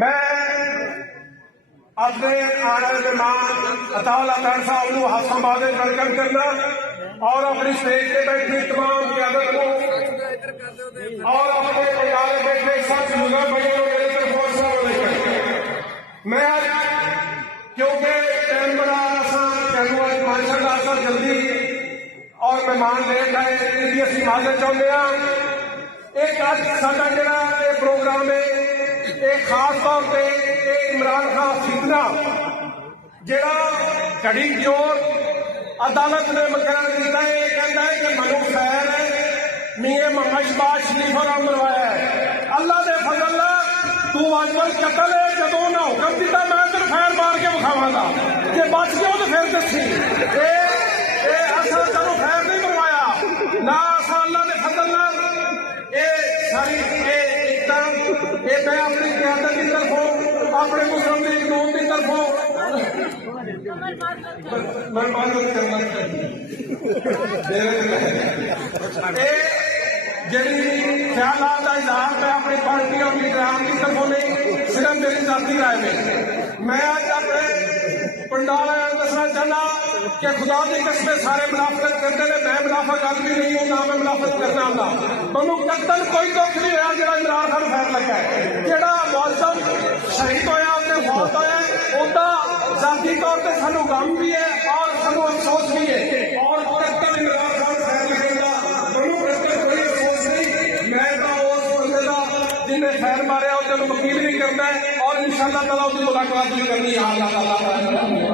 मैं अपने आने मेहमान अताउल्लाह खान साहब को हाथ संभाल वेलकम करना और अपनी स्टेज पे बैठे तमाम क्यादत को और अपने पंजाब में बैठे सब बुजुर्ग भाइयों को मेरी तरफ मैं क्योंकि टाइम बड़ा माशाअल्लाह जल्दी और मेहमान लेट आए इसलिए असं माजर चाहते हैं। एक अज साडा जिहड़ा ये प्रोग्राम है ये खास तौर पर इमरान खान फितना जिहड़ा घड़ी चोर अदालत ने मुकर्रर किया है कहता है कि मनु खैर है मियां मोहम्मद शहबाज शरीफ और मरवाया है। अल्लाह के फजल तू अजमल कतल है जदों उन्हें हुक्म दिता मैं तेन खैर मार के विखावांगा जे बच गया तो फिर दसी असा तेन खैर नहीं मरवाया ना असा अल्लाह के फजल सारी मैं अपनी क्यादत की तरफों अपने मुस्लिम लीग नून की तरफों जी ख्यालात का इजहार मैं अपनी पार्टी और लीडरान की तरफों नहीं सिर्फ मेरी जाती राय में मैं आज अपने पंडाल दसना चाहना कि खुदा की कसम सारे मुनाफत करते हैं मैं मुनाफत आदमी नहीं हूँ ना मैं मुनाफत करना आंदा मैं कतल कोई दुख नहीं होया जो इमरान खान फैर लगा है जोड़ा मौसम शहीद होया उसने मौत होया उदा जाती तौर पर सानू गम भी है और सानू अफसोस भी है और कतल इमरान खान फैर लगेगा मैं कतल कोई अफसोस नहीं मैं तो उस बंदे का जिन्हें खैर मारे वकील भी करना है और इंशाअल्लाह ताला उसकी मुलाकात भी करनी है।